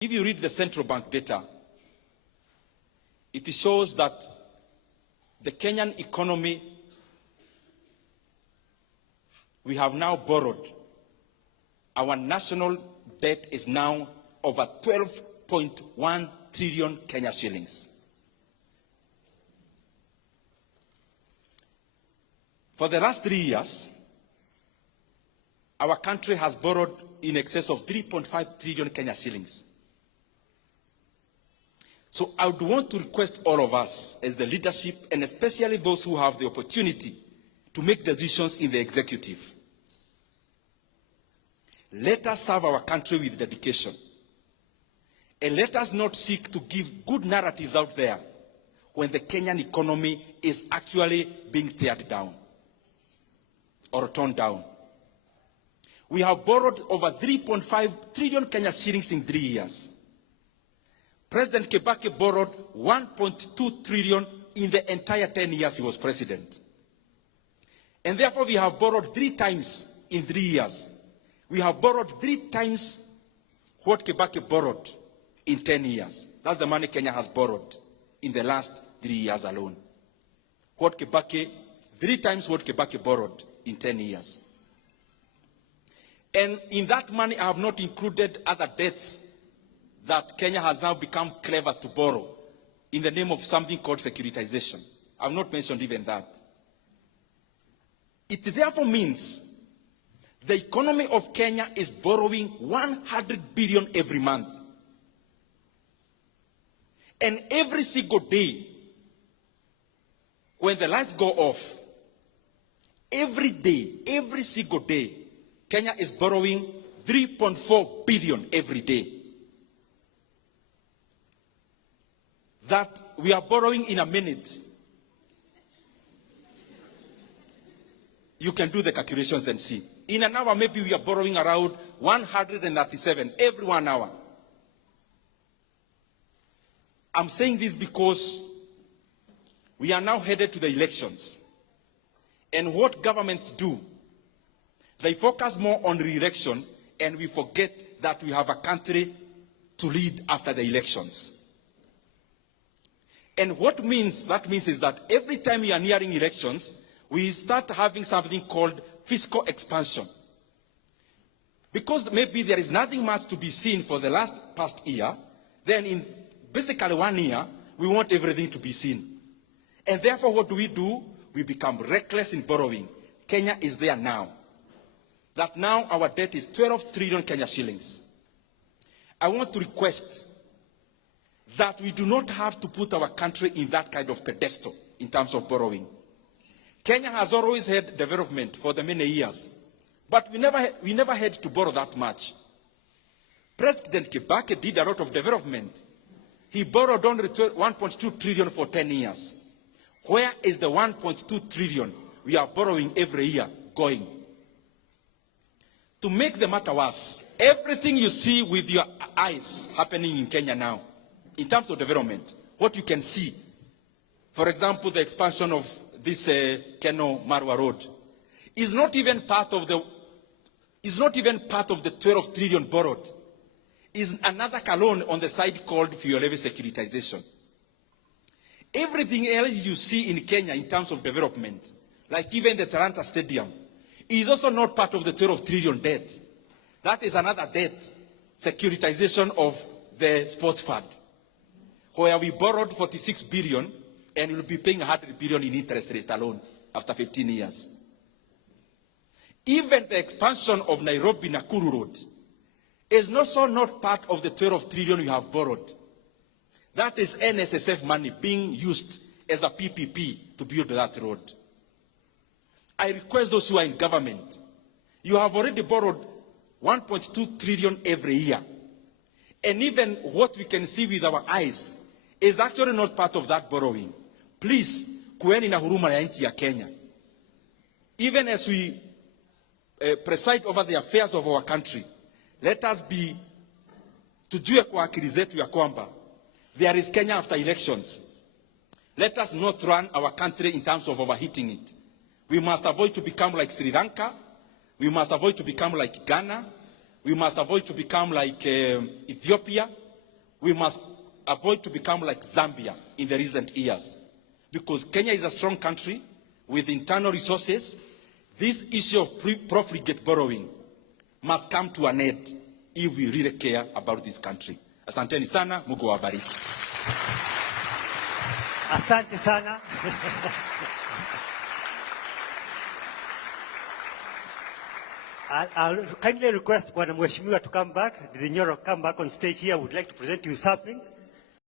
If you read the central bank data, it shows that the Kenyan economy, we have now borrowed. Our national debt is now over 12.1 trillion Kenya shillings. For the last 3 years, our country has borrowed in excess of 3.5 trillion Kenya shillings. So I would want to request all of us as the leadership, and especially those who have the opportunity to make decisions in the executive. Let us serve our country with dedication. And let us not seek to give good narratives out there when the Kenyan economy is actually being teared down or torn down. We have borrowed over 3.5 trillion Kenya shillings in 3 years. President Kibaki borrowed 1.2 trillion in the entire 10 years he was president. And therefore we have borrowed 3 times in 3 years. We have borrowed 3 times what Kibaki borrowed in 10 years. That's the money Kenya has borrowed in the last 3 years alone. 3 times what Kibaki borrowed in 10 years. And in that money I have not included other debts that Kenya has now become clever to borrow in the name of something called securitization. I have not mentioned even that. It therefore means the economy of Kenya is borrowing 100 billion every month. And every single day, when the lights go off, every day, every single day, Kenya is borrowing 3.4 billion every day. That we are borrowing in a minute. You can do the calculations and see. In an hour, maybe we are borrowing around 137 every 1 hour. I'm saying this because we are now headed to the elections. And what governments do, they focus more on re-election, and we forget that we have a country to lead after the elections. And what that means is that every time we are nearing elections, we start having something called fiscal expansion. Because maybe there is nothing much to be seen for the past year, then in basically 1 year, we want everything to be seen. And therefore, what do? We become reckless in borrowing. Kenya is there now. That now our debt is 12 trillion Kenya shillings. I want to request that we do not have to put our country in that kind of pedestal in terms of borrowing. Kenya has always had development for the many years, but we never had to borrow that much. President Kibaki did a lot of development. He borrowed only 1.2 trillion for 10 years. Where is the 1.2 trillion we are borrowing every year going? To make the matter worse, everything you see with your eyes happening in Kenya now, in terms of development, what you can see, for example, the expansion of this Keno Marwa Road, is not even part of the 12 trillion borrowed. Is another loan on the side called fuel levy securitization. Everything else you see in Kenya in terms of development, like even the Talanta Stadium, is also not part of the 12 trillion debt. That is another debt, securitization of the sports fund, where we borrowed 46 billion and will be paying 100 billion in interest rate alone after 15 years. Even the expansion of Nairobi-Nakuru Road is also not part of the 12 trillion we have borrowed. That is NSSF money being used as a PPP to build that road. I request those who are in government, you have already borrowed 1.2 trillion every year. And even what we can see with our eyes is actually not part of that borrowing. Please, kueni na huruma ya nchi ya Kenya. Even as we preside over the affairs of our country, let us be, tujue kwa akili zetu ya kwamba there is Kenya after elections. Let us not run our country in terms of overheating it. We must avoid to become like Sri Lanka. We must avoid to become like Ghana. We must avoid to become like Ethiopia, we must avoid to become like Zambia in the recent years. Because Kenya is a strong country with internal resources. This issue of profligate borrowing must come to an end if we really care about this country. Asanteni sana, Mungu awabariki. Asante sana. I'll kindly request Bwana Mheshimiwa to come back. Ndindi Nyoro, come back on stage here. I would like to present you something.